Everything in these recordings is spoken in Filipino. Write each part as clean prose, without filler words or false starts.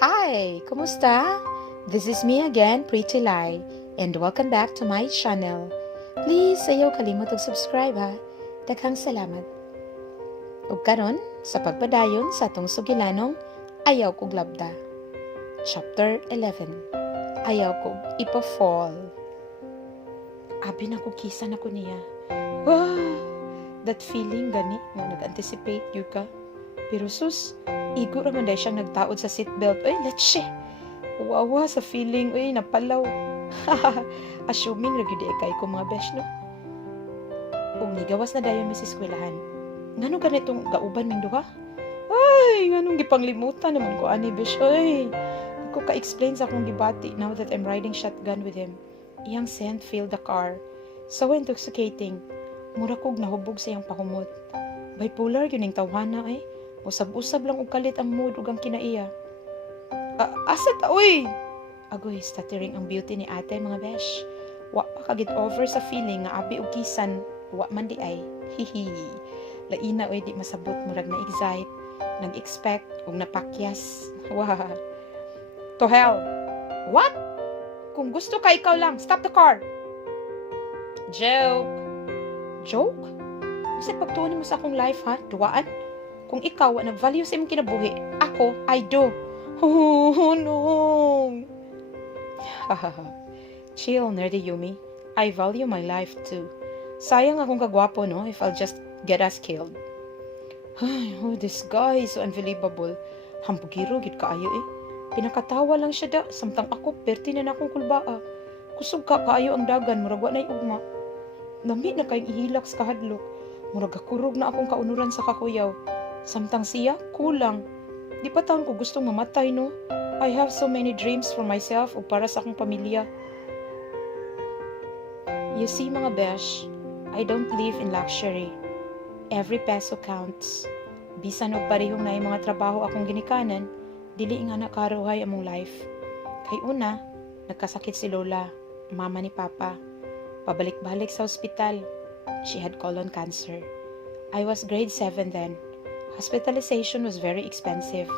Hi! Kumusta? This is me again, Pretty Lai, and welcome back to my channel. Please, ayaw kalimot og subscribe ha. Daghang salamat. Ug karon sa pagpadayon sa atong sugilanong Ayaw kog Labda. Chapter 11. Ayaw kog Ipafall. Abi na kog kisa na ko niya. That feeling gani nga nag-anticipate yun ka. Pero sus, igo raman dahil siyang nagtaod sa seatbelt. Uy, let's wawa sa feeling. Uy, napalaw. Assuming nagyudi kay ko mga besh, no? Ug nigawas na dayon mi sa eskwelahan. Ngano ganitong gauban ming duha? Ay, nganong gipanglimutan naman ko ani besh. Uy, ko ka-explain sa akong gibati now that I'm riding shotgun with him. Iyang scent filled the car. So intoxicating. Mura kog nahubog sa iyang pahumot. Bipolar yun ang tawhana eh. Usab-usab lang og kalit ang mood ug ang kinaiya. Asa ta, uy! Agoy, stuttering ang beauty ni ate mga besh. Wa pa ka get over sa feeling nga abi og kisan, wa man di ay. Hihi. Laina oy di masabot murag na excite, nag-expect ug napakyas. Wah. To hell. What? Kung gusto ka ikaw lang, stop the car. Joke. Joke? Kasi pagtuon mo sa akong life ha, duwaan? Kung ikaw nag-value sa imong kinabuhi, ako, I do. Oh, no. Chill, nerdy Yumi. I value my life too. Sayang akong kagwapo, no, if I'll just get us killed. Oh, this guy is so unbelievable. Hambugiro, gid kaayo eh. Pinakatawa lang siya da, samtang ako, perti na akong kulbaa. Kusog ka kaayo ang dagan, murag wa na'y ugma. Nami na kayong ihilak sa kahadlok. Murag akurog na akong kaunuran sa kakuyaw. Samtang siya, kulang. Di pa taon ko gustong mamatay, no? I have so many dreams for myself o para sa akong pamilya. You see, mga besh, I don't live in luxury. Every peso counts. Bisan og parehong na yung mga trabaho akong ginikanan, dili nga nakaruhay among life. Kay una, nagkasakit si Lola, mama ni Papa. Pabalik-balik sa ospital. She had colon cancer. I was grade 7 then. Hospitalization was very expensive.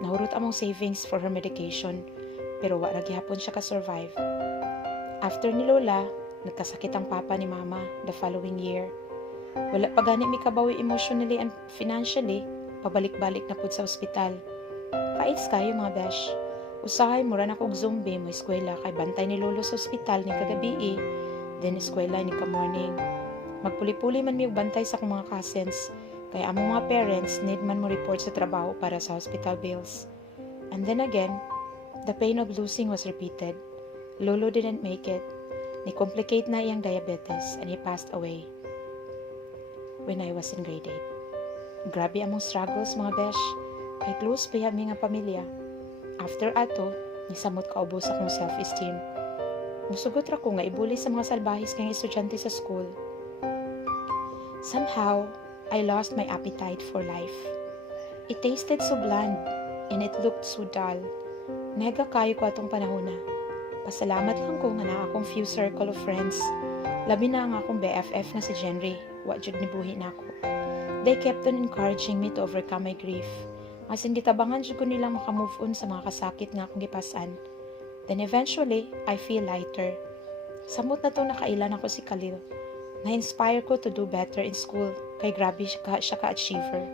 Nahurot among savings for her medication, pero wala gyapon siya ka-survive. After ni Lola, nagkasakit ang papa ni Mama the following year. Wala pa gani mi kabawi emotionally and financially, pabalik-balik na pud sa ospital. Paits kayo mga besh. Usahay mura na kog zombie mo eskwela kay bantay ni Lolo sa ospital ni kagabi, then eskwela ni ka-morning. Magpuli-puli man mi og bantay sa akong mga cousins. Kaya among mga parents need man mo report sa trabaho para sa hospital bills. And then again, the pain of losing was repeated. Lolo didn't make it. Ni-complicate na iyang diabetes and he passed away when I was in grade 8. Grabe among struggles mga besh. Kay close pa yami nga pamilya. After ato, nisamot kaubos akong self-esteem. Musugot ra ko nga ibuli sa mga salbahis nga estudyante sa school. Somehow, I lost my appetite for life. It tasted so bland, and it looked so dull. Nega kayo ko atong panahon na. Pasalamat lang ko nga na akong few circle of friends. Labi na ang akong BFF na si Henry, wa jud ni buhi na ako. They kept on encouraging me to overcome my grief. As in gitabangan jud ko nilang makamove on sa mga kasakit nga akong gipasan. Then eventually, I feel lighter. Samot na to nakailan ako si Khalil. Na-inspire ko to do better in school. Kay grabe siya ka-achiever.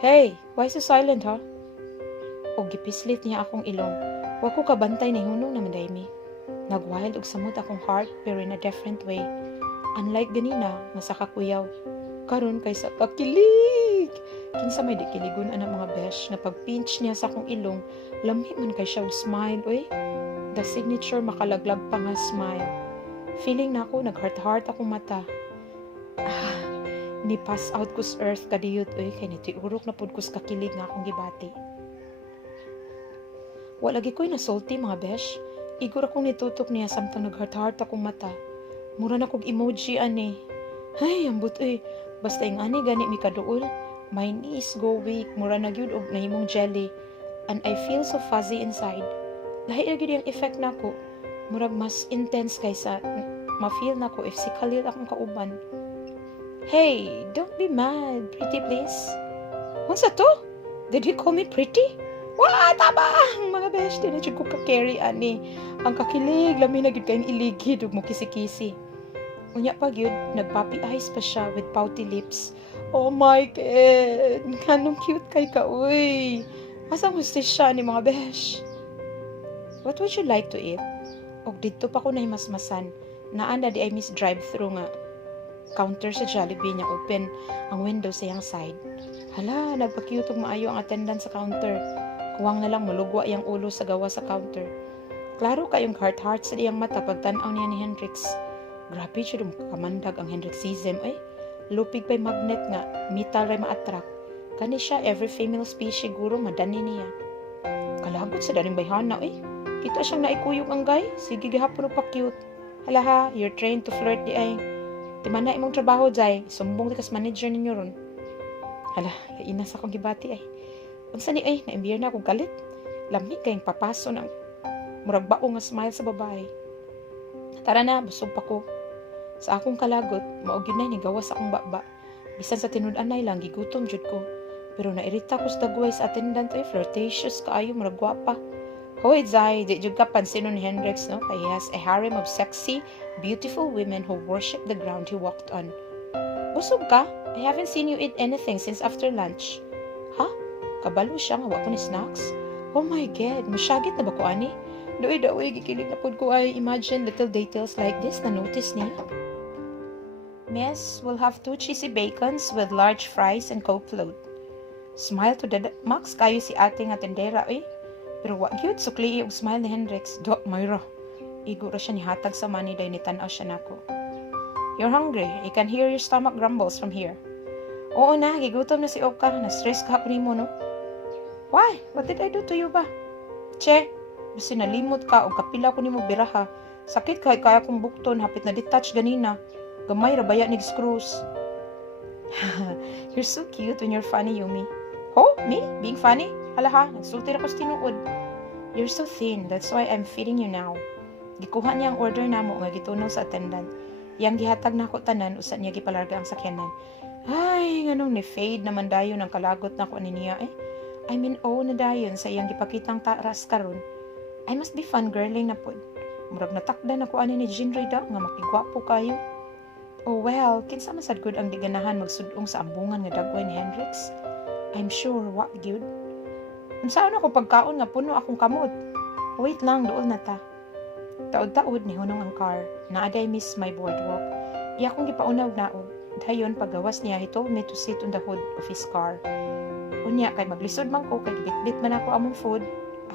Hey, why so silent ha? O gipislit niya akong ilong. Wa ko kabantay na hunong naman daymi. Nagwild og samot akong heart pero in a different way. Unlike ganina, nga sa kakuyaw. Karon kay sa kakilig. Kinsa may di kiligon ang mga besh na pag-pinch niya sa akong ilong, lami man kay siya og smile, oy. The signature makalaglag pa nga smile. Feeling na ako nag-heart-heart akong mata. Ni pass out ko sa earth kadiyot oy kay nitiurok na pud ko sa kakilig nga akong gibati. Wala gi ko'y nasulti mga besh. Igor akong nitutok niya samtang nag-heart-heart akong mata. Mura na kog emoji ani. Ay, ambot oy. Basta yung ani gani mi kaduol. My knees go weak. Mura na gyud og nahimong jelly. And I feel so fuzzy inside. Lahi na gyud yung effect nako. Murag mas intense kaysa ma-feel nako if si Khalil akong kauban. Hey, don't be mad. Pretty, please. Unsa to? Did he call me pretty? Wah, tabang! Mga besh, di na jud ko ka-carry ani. Ang kakilig, lami na gyud kayong iligid ug mo kisi-kisi. Unya pa gyud, nagpuppy eyes pa siya with pouty lips. Oh my God! Kanong cute kay ka, uy! Asang hustisya ni mga besh? What would you like to eat? Og dito pa ko nahimasmasan. Naanda di ay miss drive-thru nga. Counter sa Jollibee niya open ang window sa iyang side. Hala, nagpa-cute ug maayo ang attendant sa counter. Kuwang na lang malugwa iyang ulo sa gawa sa counter. Klaro kayong heart-heart sa iyang mata pagtan-aw niya ni Hendrix. Grabe siya kamandag ang Hendrixism ay. Lupig pa'y magnet nga, metal ray ma-attract. Kani siya, every female species siguro madani niya. Kalagot sa daring bayhana eh. Kita siyang naikuyog ang guy, sige gihapon pa cute. Hala ha, you're trained to flirt di ay. Di man na imong trabaho jay, sumbong di kas manager ninyo ron. Hala, kainas akong gibati ay. Unsa ni ay, naimbiyar na akong galit. Lamig kayong papaso ng murag bao nga smile sa babae. Tara na, busog pa ko. Sa akong kalagot, maog yun na ni gawas akong baba. Bisan sa tinud-anay lang, gigutom jud ko. Pero nairita ko sa dagway sa attendant ay flirtatious kaayo, murag gwapa. Hoy, Zay, di jud ka pansino ni Hendrix, no? Kaya he has a harem of sexy, beautiful women who worship the ground he walked on. Busog ka? I haven't seen you eat anything since after lunch. Ha? Kabalo siya nga, wako ni snacks? Oh my God, masyagit na ba ko, ani? Doy, gikilig na pod ko ay imagine little details like this na notice niya. Miss, we'll have 2 cheesy bacons with large fries and Coke float. Smile to the max kayo si ating atendera, eh. Pero wag yun, sukli og smile ni Hendrix. Do, Moira. Igo ra siya ni hatag sa money day ni tanaw siya nako. You're hungry. I can hear your stomach grumbles from here. Oo na, gigutom na si Oka. Na-stress ka ako nimo, no? Why? What did I do to you ba? Che, basi nalimot ka o kapila ko nimo biraha. Sakit kaya kong bukton, hapit na detach ganina. Gamay ra baya ni screws. You're so cute when you're funny, Yumi. Ho? Me? Being funny? Hala ha, nagsulti ako sa tinuod. You're so thin, that's why I'm feeding you now. Gikuha niya ang order namo nga gitunaw sa attendant. Yang gihatag nako tanan usa niya gipalarga ang sakyanan. Ay, nganong ni fade naman dayon ang kalagot nako ani niya eh. I mean, na dayon sa iyang gipakitang taras karon. I must be fangirling na pod. Murag natakdan ako ani ni Jinrida nga makigwapo kayo. Oh well, kinsa man sad gud ang diganahan magsudong sa ambungan nga dagway ni Hendrix. I'm sure what good. Unsaon ako pagkaon nga puno akong kamot. Wait lang, dool na ta. Taod-taod ni hunong ang car. Naaday miss my boardwalk. Iya kong gipaunaw naog. Dayon paggawas niya, he told me to sit on the hood of his car. Unya kay maglisod man ko kay gibitbit man ako among food.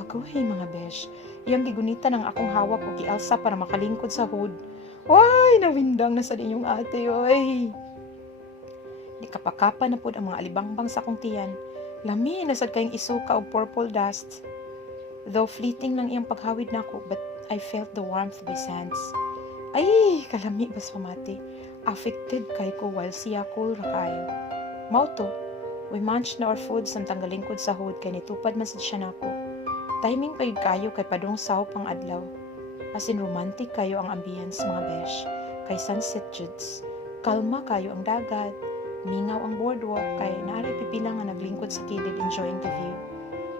Agoy mga besh. Iyang gigunita ng akong hawak o gialsa para makalingkod sa hood. Ay, nawindang na sa ninyong ate, oy. Di kapakapa na po ang mga alibangbang sa akong tiyan. Lami, nasad kayong isuka o purple dust. Though fleeting lang iyang paghawid nako, but I felt the warmth of his hands. Ay, kalami bas pamati. Affected kay ko while siya cool ra kayo. Mauto, we munched na our food samtang galingkod sa hood kay nitupad man sad siya nako. Timing pa yun kayo kay padung saw pang adlaw. As in romantic kayo ang ambience mga besh. Kay sunset juds. Kalma kayo ang dagat. Mingaw ang boardwalk kay naaray pipila nga naglingkod sa kilid enjoying the view.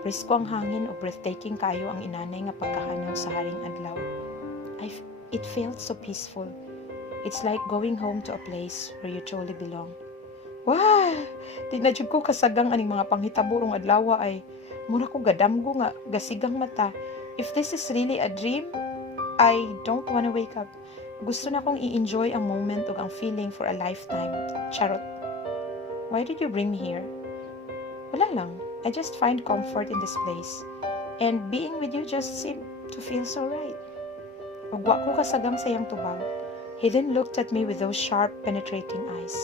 Presko ang hangin o breathtaking kayo ang inanay nga pagkahanaw sa haring adlaw. It felt so peaceful. It's like going home to a place where you truly belong. Wow! Di na jud ko kasagang aning mga panghitaburong adlaw ay mura ko gadamgo nga gasigang mata. If this is really a dream, I don't wanna wake up. Gusto na kong i-enjoy ang moment ug ang feeling for a lifetime. Charot. Why did you bring me here? Wala lang. I just find comfort in this place. And being with you just seemed to feel so right. Ugwa ko kasagang sa iyang tubag. He then looked at me with those sharp, penetrating eyes.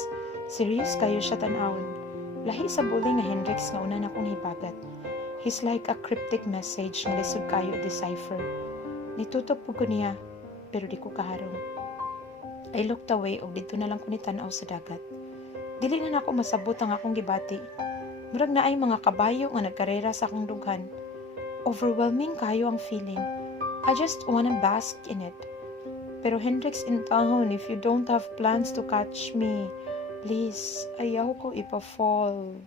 Serious kayo siya tanawon. Lahi sa buling nga Hendrix nga una na kong hibagat. He's like a cryptic message nga lisod kayo decipher. Nitutok po ko niya, pero di ko kaharong. I looked away o dito na lang ko nitanaw sa dagat. Dili na ako masabot ang akong gibati. Murag na ay mga kabayo nga nagkarera sa akong dughan. Overwhelming kayo ang feeling. I just wanna bask in it. Pero Hendrix in town, if you don't have plans to catch me, please, ayaw ko ipafall.